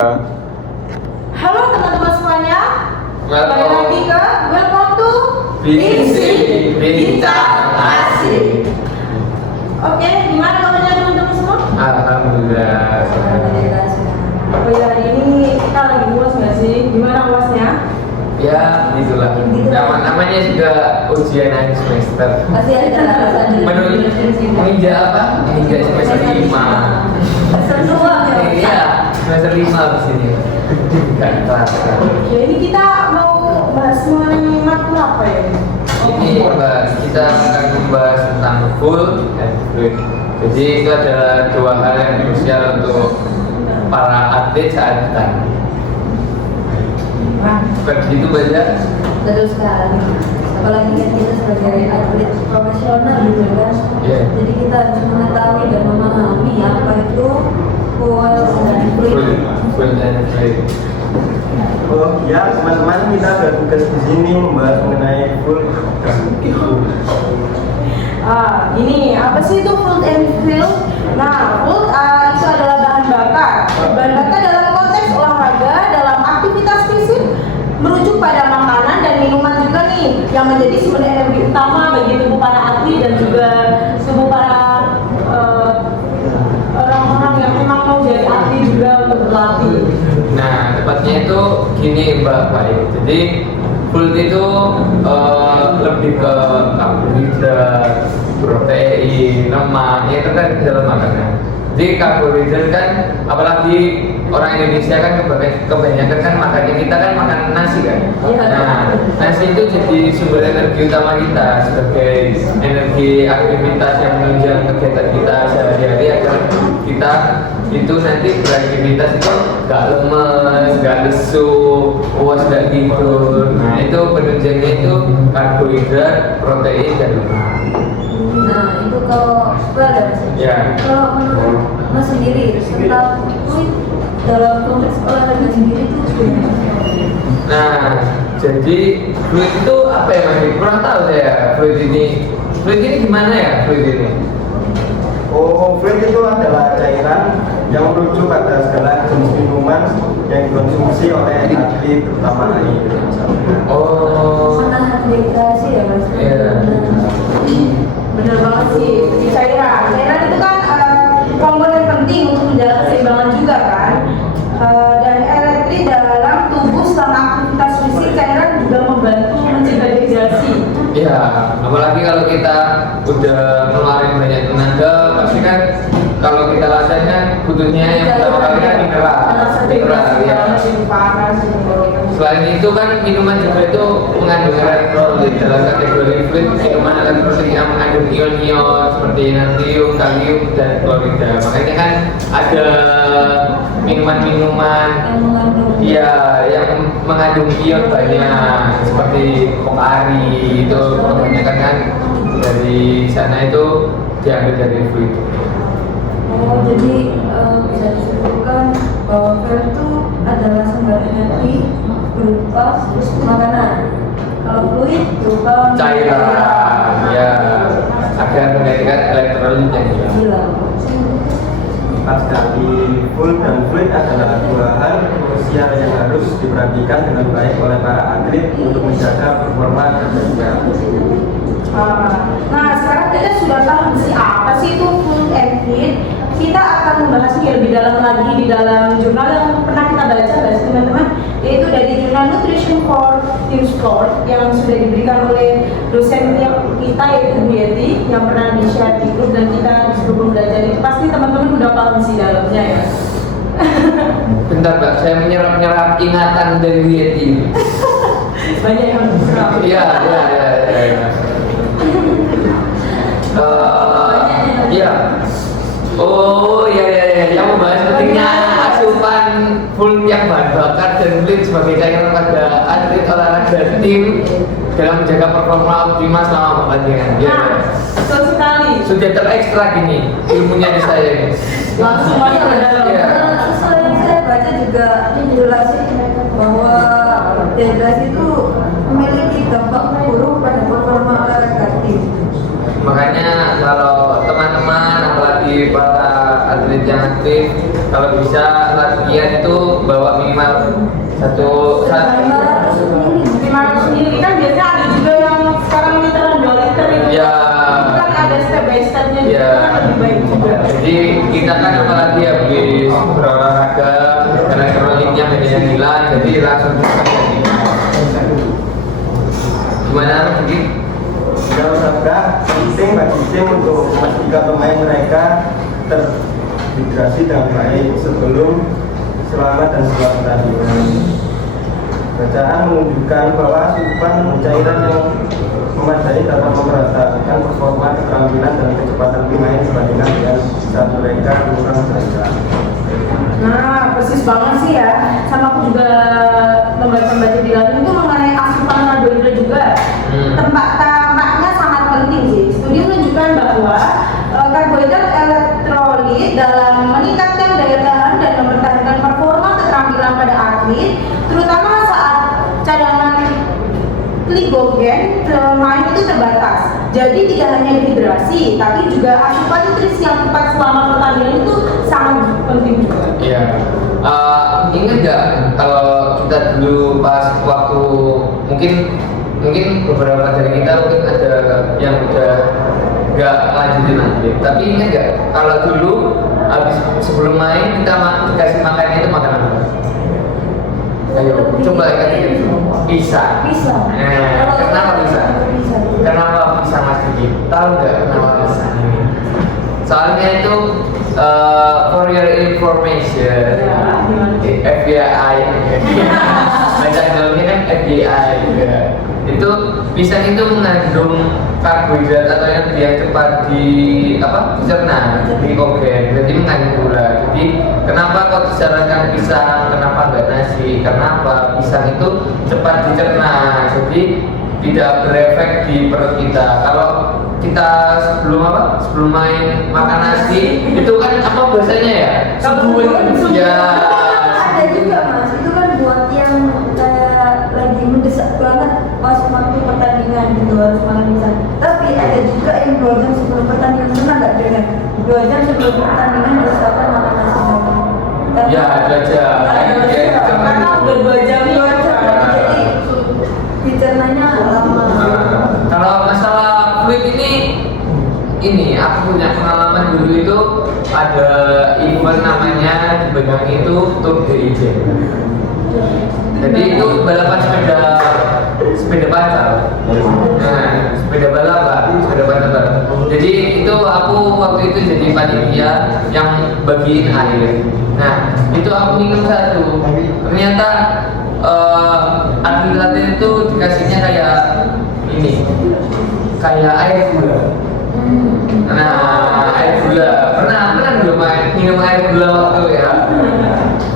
Halo teman-teman semuanya, kembali lagi ke Welcome to Visi Bincang Asik. Oke, gimana kabarnya teman-teman semua? Alhamdulillah. Oh ya, ini kita lagi UAS nggak sih? Gimana UASnya? Ya, gitulah. Namanya juga ujian akhir semester. Masih ada alasan Menginjak apa? Menginjak semester 5. semua ya. Iya, semester 5 di sini. Enggak kelas. Ya, ini kita mau bahas mengenai matkul apa ya? Ini kita akan membahas tentang full dan fluid. Jadi itu adalah dua hal yang krusial untuk para atlet saat ini. Begitu banyak. Betul sekali. Apalagi kan kita sebagai atlet profesional gitu kan. Yeah. Jadi kita harus mengetahui dan memahami apa itu full dan fluid. Full dan fluid. Oh ya teman-teman, kita ada tugas di sini membahas mengenai full dan fluid. Ini apa sih itu food and fuel? Nah, food itu adalah bahan bakar. Bahan bakar dalam konteks olahraga, dalam aktivitas fisik, merujuk pada makanan dan minuman juga nih, yang menjadi sumber energi utama bagi tubuh para atlet dan juga tubuh para orang-orang yang memang mau jadi atlet juga untuk berlatih. Nah, tepatnya itu gini Mbak Baik. Jadi full itu lebih ke karbohidrat, protein, lemak, ya itu kan dalam makanan. Jadi karbohidrat kan, apalagi orang Indonesia kan kebanyakan kan makannya kita kan makan nasi kan. Iya. Nah, nasi itu jadi sumber energi utama kita sebagai energi aktivitas yang menunjang kegiatan kita sehari-hari agar kita itu nanti beraktivitas itu gak lemes, gak lesu, puas gak tidur. Nah itu penunjangnya itu karbohidrat, protein dan lemak. Nah itu kalau ada Ya. kalau menurut Mas sendiri tentang fluid dalam konteks olahraga sendiri itu gimana? Nah, jadi fluid itu apa ya Mas? Kurang tahu saya fluid ini. Fluid ini gimana ya fluid ini? Oh, fluid itu adalah cairan yang merujuk pada segala jenis minuman yang dikonsumsi oleh atlet, terutama air. Oh. Menahan dehidrasi ya Mas? Iya. Benar banget sih, di cairan. Cairan itu kan komponen penting untuk menjaga keseimbangan juga kan. Dan elektrik dalam tubuh selama aktivitas fisik, cairan juga membantu mencegah dehidrasi. Iya, apalagi kalau kita udah ngeluarin banyak tenaga, pasti kan kalau kita latihan kan butuhnya yang pertama kali kan mineral, ya. Selain itu kan minuman juga itu mengandung elektrolit. Dalam kategori fluid, minuman elektrolit yang mengandung ion-ion seperti natrium, kalium, dan klorida. Makanya kan ada minuman-minuman yang mengandung ion banyak seperti Pocari itu kebanyakan kan dari sana itu diambil dari fluid. Oh, jadi bisa disimpulkan bahwa fuel itu adalah sumber energi berupa makanan. Kalau fluid berupa Cairan, ya, agar menggantikan elektrolit yang hilang. Pas dari full dan fluid adalah dua hal krusial yang harus diperhatikan dengan baik oleh para atlet untuk menjaga performa terbaik. Nah, sekarang kita sudah tahu sih apa sih itu food and feed. Kita akan membahasnya lebih dalam lagi di dalam jurnal yang pernah kita baca guys teman-teman, yaitu dari jurnal Nutrition for Team Sport yang sudah diberikan oleh dosen kita yaitu Bu Yeti yang pernah di-share di grup, dan kita sebelum belajar itu pasti teman-teman udah paham sih dalamnya ya. Bentar Mbak, saya menyerap ingatan dari Bu Yeti. Banyak yang berserap. Iya. Iya. Oh iya, yang membahas pentingnya asupan full yang bahan bakar dan fluid sebagai cairan pada atlet olahraga tim dalam menjaga performa optimal selama pertandingan. Ya. Nah, betul sekali. Sudah terekstrak ini ilmunya di saya ini. Langsung aja ke dalam. Iya. Sesuai yang saya baca juga menjelaskan bahwa dehidrasi itu memiliki dampak buruk pada performa olahraga tim. Makanya kalau teman-teman apalagi para atlet yang aktif kalau bisa latihan itu bawa minimal satu 500 ml kan biasanya ada juga yang sekarang literan 2 liter itu. Ya. Itu kan ada step by stepnya juga Ya. kan lebih baik juga. Jadi kita kan apalagi habis berolahraga karena elektrolitnya medianya hilang, jadi langsung terjadi. Gimana lagi? Dalam rangka penting bagi tim untuk memastikan pemain mereka terhidrasi dengan baik sebelum, selama dan setelah pertandingan. Bacaan menunjukkan bahwa asupan cairan yang memadai dapat memeratakan performa, keterampilan dan kecepatan pemain dibandingkan dengan saat mereka kurang cairan. Nah, persis banget sih ya. Sama aku juga membaca di dalam itu mengenai asupan karbohidrat juga. Tempatnya sangat penting sih. Studi menunjukkan bahwa karbohidrat elektrolit dalam meningkatkan daya tahan dan mempertahankan performa keterampilan pada atlet, terutama saat cadangan glikogen pemain itu terbatas. Jadi tidak hanya dehidrasi, tapi juga asupan nutrisi yang tepat selama pertandingan itu sangat penting juga. Iya. Ingat nggak kalau kita dulu pas waktu mungkin beberapa dari kita mungkin ada yang udah nggak lanjutin atlet. Tapi ingat nggak kalau dulu habis sebelum main kita dikasih makannya itu makan apa? Ayo coba ingat pisang. Pisang. Kenapa pisang? Kenapa pisang Mas Diki? Tahu nggak kenapa pisang ini? Soalnya itu for your information, FBI, baca dalamnya kan FBI juga. Itu pisang itu mengandung karbohidrat atau yang dia cepat dicerna, glikogen, jadi mengandung gula. Jadi kenapa kok disarankan pisang, kenapa nggak nasi? Kenapa pisang itu cepat dicerna, jadi tidak berefek di perut kita. Kalau kita sebelum main makan nasi itu kan apa bahasanya ya? Sebut ya. Ada juga mas, itu kan buat yang kayak lagi mendesak banget pas waktu pertandingan gitu harus makan pisang. Tapi ada juga yang 2 jam sebelum pertandingan, pernah nggak dengar? 2 jam sebelum pertandingan diusahakan makan nasi dulu. Ya, 2 jam. Karena udah 2 jam nih. 2 jam, jadi dicernanya lama. Kalau masalah fluid ini aku punya pengalaman dulu itu ada event namanya di Bandung itu Tour de Ijen. Jadi itu balapan sepeda pancal. Nah, sepeda balapan. Jadi itu aku waktu itu jadi panitia yang bagiin air. Nah, itu aku minum satu. Ternyata atlet-atlet itu dikasihnya kayak air gula. Nah, air gula pernah belum minum air gula waktu ya?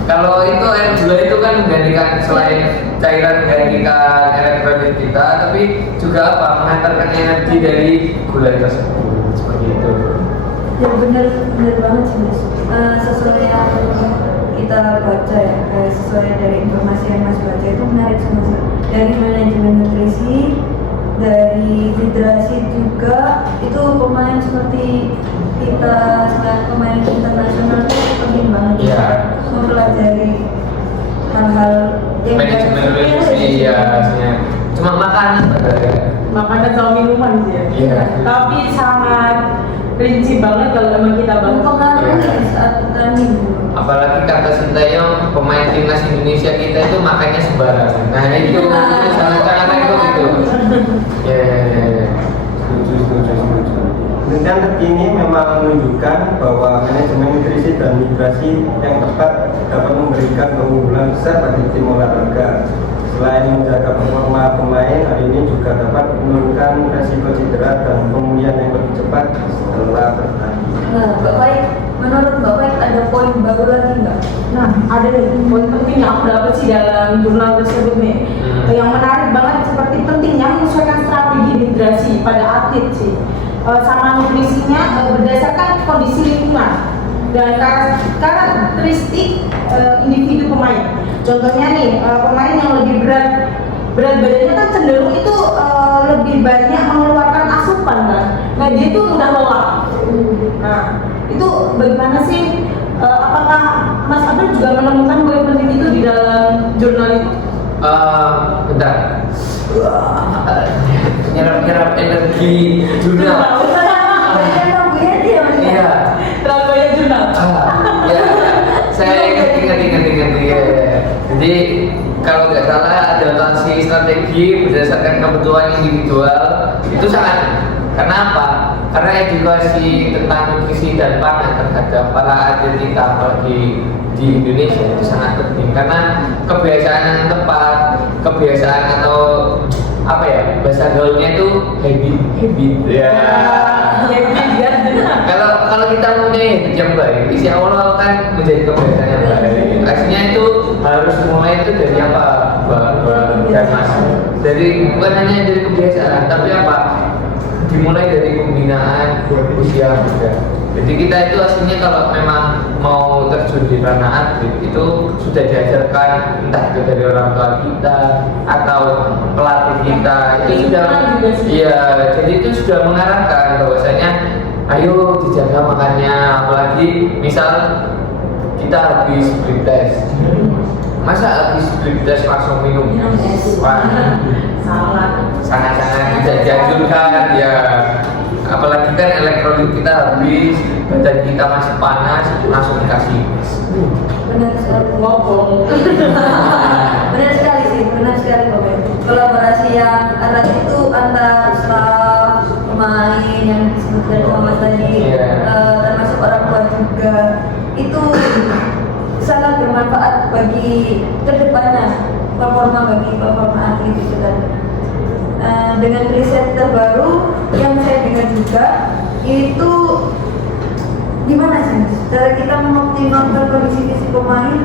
Kalau itu air gula itu kan menggantikan selain cairan menggantikan elektrolit kita, tapi juga mengantarkan energi dari gula tersebut seperti itu. Ya benar banget sih mas. Sesuai yang kita baca ya, sesuai dari informasi yang mas baca itu menarik semua. Dari manajemen nutrisi, dari hidrasi juga, itu pemain seperti kita pemain internasional itu penting banget Iya. mempelajari hal-hal yang Manajemen nutrisi ya, cuma makanan Makanan sama minuman sih ya. Iya. Tapi sangat rinci banget kalau emang kita bangun. mempengaruhi saat pertandingan. Apalagi kata Sintayong, pemain timnas Indonesia kita itu makannya sembarangan. Nah itu sangat itu gitu. Ya. Setuju. Penelitian terkini memang menunjukkan bahwa manajemen nutrisi dan hidrasi yang tepat dapat memberikan keunggulan besar bagi tim olahraga. Selain menjaga performa pemain, hal ini juga dapat menurunkan resiko cedera dan pemulihan yang lebih cepat setelah pertandingan. Nah, Mbak Faik, menurut Mbak Faik ada poin baru lagi nggak? Nah, ada nih poin penting yang aku dapat sih dalam jurnal tersebut nih. Yang menarik banget seperti pentingnya menyesuaikan strategi hidrasi pada atlet sih. Sama nutrisinya berdasarkan kondisi lingkungan dan karakteristik individu pemain. Contohnya nih, pemain yang lebih berat badannya kan cenderung itu lebih banyak mengeluarkan asupan kan. Nah dia itu mudah lelah. Nah itu bagaimana sih? Apakah Mas juga menemukan poin penting itu di dalam jurnal itu? Bentar. Nyerap energi jurnal. Iya. Terlalu banyak jurnal. Ya, saya ingat. Ya. Jadi kalau nggak salah adaptasi strategi berdasarkan kebutuhan individual itu sangat. Kenapa? Karena edukasi tentang nutrisi dan pangan terhadap para atlet kita apalagi di Indonesia itu sangat penting karena kebiasaan yang tepat, kebiasaan atau apa ya bahasa gaulnya itu habit ya. Kalau kita punya habit yang baik, isi awal kan menjadi kebiasaan yang baik. Aslinya itu harus mulai itu dari apa, Mas? Dari bukan hanya dari kebiasaan, tapi apa? Dimulai dari pembinaan usia muda. Jadi kita itu aslinya kalau memang mau terjun di ranah atlet itu sudah diajarkan entah itu dari orang tua kita atau pelatih kita itu sudah iya jadi itu sudah mengarahkan bahwasanya ayo dijaga makannya apalagi misal kita habis break test masa habis break test langsung minum wah sangat tidak dianjurkan ya apalagi kan elektrolit kita habis badan kita masih panas langsung dikasih Benar sekali. ngomong. Benar sekali Bapak. Kolaborasi yang erat itu antar staff, pemain yang disebutkan sama Mas tadi, termasuk orang tua juga itu sangat bermanfaat bagi kedepannya bagi performa atlet itu kan. Dengan riset terbaru yang saya dengar juga itu gimana sih cara kita mengoptimalkan kondisi fisik pemain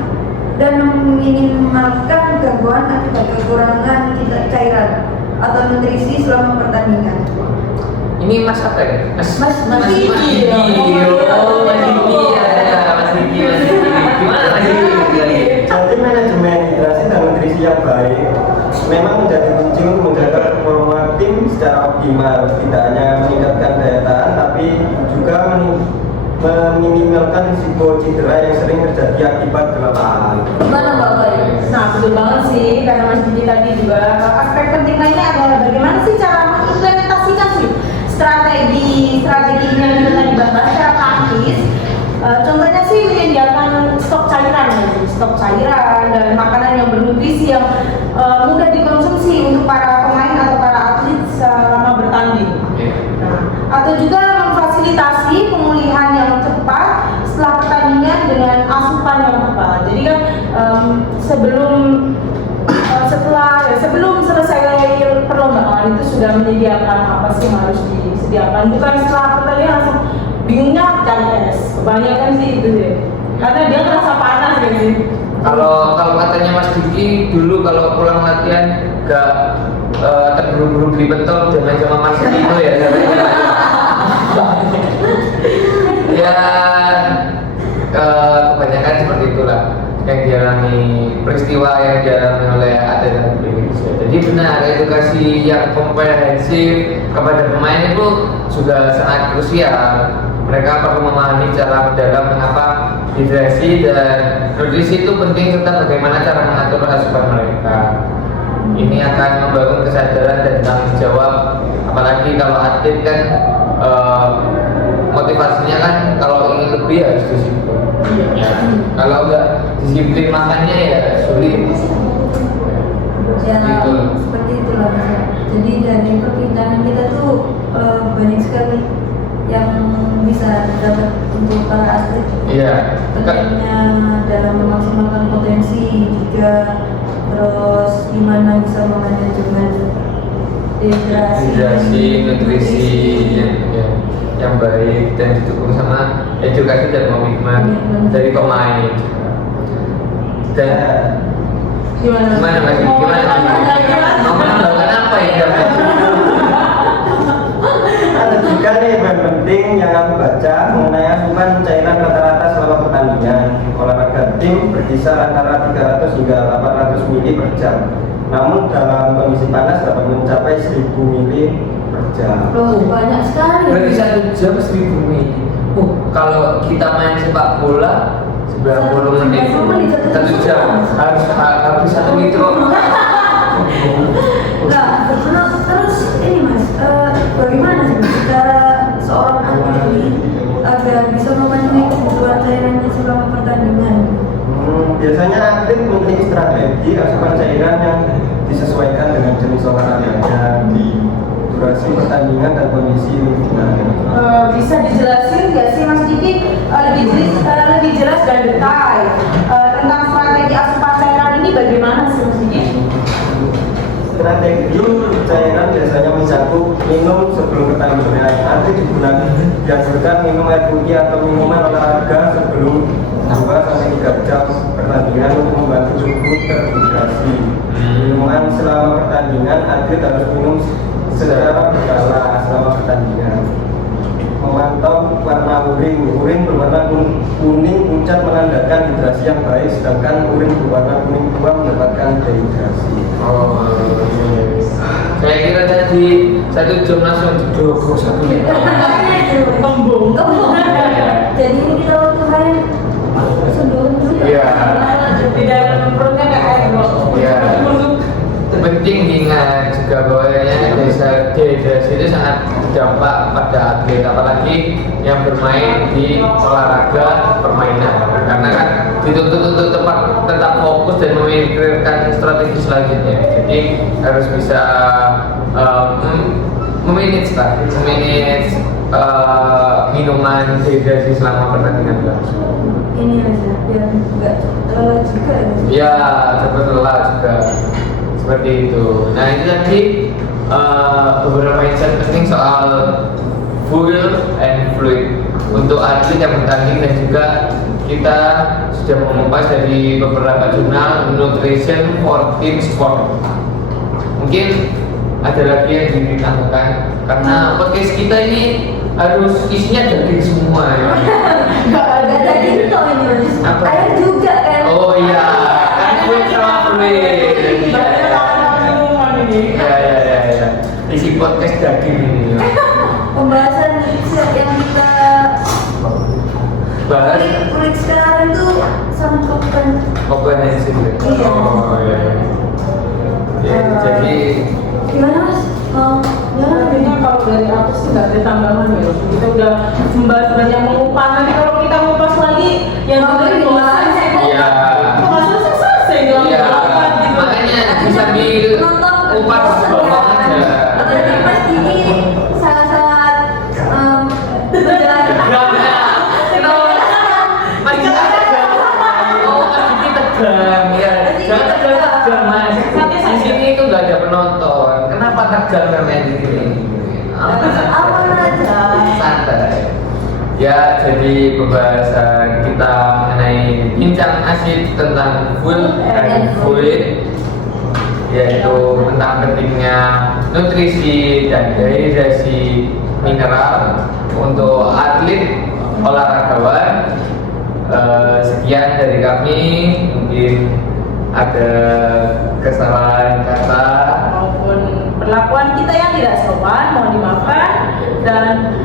dan meminimalkan gangguan akibat kekurangan cairan atau nutrisi selama pertandingan. Ini Mas apa ya? Mas Diki. Gimana lagi? Jadi manajemen hidrasi dan nutrisi yang baik memang menjadi kunci untuk menjaga performa tim secara optimal. Tidak hanya meningkatkan daya tahan, tapi juga meminimalkan risiko cedera yang sering terjadi akibat kelelahan. Gimana Bapak? Nah betul banget sih karena Mas Didi tadi juga aspek penting lainnya adalah bagaimana sih cara mengimplementasikan sih strategi yang kita tadi bahas secara praktis. Contohnya sih menyediakan stok cairan dan makanan yang bernutrisi yang mudah dikonsumsi untuk para pemain atau para atlet selama bertanding. Nah, atau juga memfasilitasi pemulihan yang cepat setelah pertandingan dengan asupan yang tepat. Jadi kan sebelum selesai perlombaan itu sudah menyediakan apa sih yang harus disediakan, bukan setelah pertandingan langsung bingungnya cari es. Kebanyakan sih itu deh, karena dia ngerasa panas kan sih. Kalau katanya Mas Diki dulu kalau pulang latihan gak terburu-buru beli pentol zaman Mas Diki itu ya. Ya kebanyakan seperti itulah yang dialami peristiwa yang dialami oleh atlet Indonesia. Jadi benar edukasi yang komprehensif kepada pemain itu juga sangat krusial. Mereka perlu memahami cara mendalam mengapa hidrasi dan nutrisi itu penting serta bagaimana cara mengatur asupan mereka. Ini akan membangun kesadaran dan tanggung jawab. Apalagi kalau atlet kan motivasinya kan kalau ingin lebih harus disiplin. Ya. Kalau enggak disiplin makannya ya sulit. Ya, seperti itulah. Jadi dari perbincangan kita tuh banyak sekali yang bisa dapat untuk para atlet. Iya. Pentingnya dalam memaksimalkan potensi juga, terus gimana bisa memanajemen hidrasi, nutrisi yang baik dan didukung sama edukasi dan komitmen dari pemain. Dan gimana Mas? Mau menambahkan apa ya? Ada juga nih yang penting yang aku baca mengenai asupan cairan rata-rata selama pertandingan. Olahraga tim berkisar antara 300 hingga 800 ml per jam. Namun dalam kondisi panas dapat mencapai 1000 ml per jam. Loh, banyak sekali. Berarti 1 jam 1000 ml. Kalau kita main sepak bola 90 menit, 1 jam, harus habis 1 litro. Nah, terus ini mas, bagaimana sih mas, cara seorang atlet ini agar bisa memenuhi kebutuhan cairannya selama pertandingan? Biasanya atlet memiliki strategi asupan cairan yang disesuaikan dengan jenis olahraganya, durasi pertandingan dan kondisi lingkungan. Bisa dijelasin nggak sih Mas Diki lebih jelas dan detail tentang strategi asupan cairan ini bagaimana sih Mas Diki? Strategi cairan biasanya mencakup minum sebelum pertandingan. Nanti dianjurkan minum air putih atau minuman olahraga sebelum 2-3 jam pertandingan untuk membantu tubuh terhidrasi. Minuman selama pertandingan atlet harus minum secara berkala selama pertandingan. Memantau warna urin berwarna kuning pucat menandakan hidrasi yang baik, sedangkan urin berwarna kuning tua mendapatkan dehidrasi. Oh, saya kira tadi 1 jam langsung didogok 1 liter. Kembung. Jadi ini kita waktu main sebelum Iya. Di dalam perutnya nggak air loh. Iya. Penting diingat juga bahwanya dehidrasi itu sangat berdampak pada atlet, apalagi yang bermain di olahraga permainan, karena kan dituntut untuk tetap fokus dan memikirkan strategi selanjutnya. Jadi harus bisa memanage minuman dehidrasi selama pertandingan berlangsung. ini aja biar nggak lelah juga ya. Ya, cepat lelah juga. Seperti itu. Nah, itu tadi beberapa insight penting soal fuel and fluid untuk atlet yang bertanding, dan juga kita sudah mengupas dari beberapa jurnal nutrition for team sport. Mungkin ada lagi yang ditambahkan karena podcast kita ini harus isinya daging semua ya. Nggak ada daging kok ini mas. Apa? Air juga kan. Oh iya, kan fluid sama fluid. Ya. Isi podcast daging ini. Ya. Pembahasan yang kita Bahas kulik sekarang tuh sangat komprehensif. Iya. Oh iya. Ya, jadi gimana mas? Artinya kalau dari aku sih nggak ada tambahan ya. Kita udah membahas banyak mengupas. Nanti kalau kita ngupas lagi yang lain bosan. iya. Kok selesai dong? Iya. Makanya sambil upas bawah aja. Berarti mas ini sangat-sangat berjalan. Tegamnya. Mas kita tegang. Oh, Mas kita tegang. Ya, jangan tegang Mas. Di sini itu nggak ada penonton. Kenapa tegang karena di sini? Aman aja. Santai. Ya, jadi pembahasan kita mengenai bincang asik tentang fuel and fluid, yaitu tentang pentingnya nutrisi dan dehidrasi mineral untuk atlet olahragawan. Sekian dari kami, mungkin ada kesalahan kata Maupun perlakuan kita yang tidak sopan, mohon dimaafkan. Dan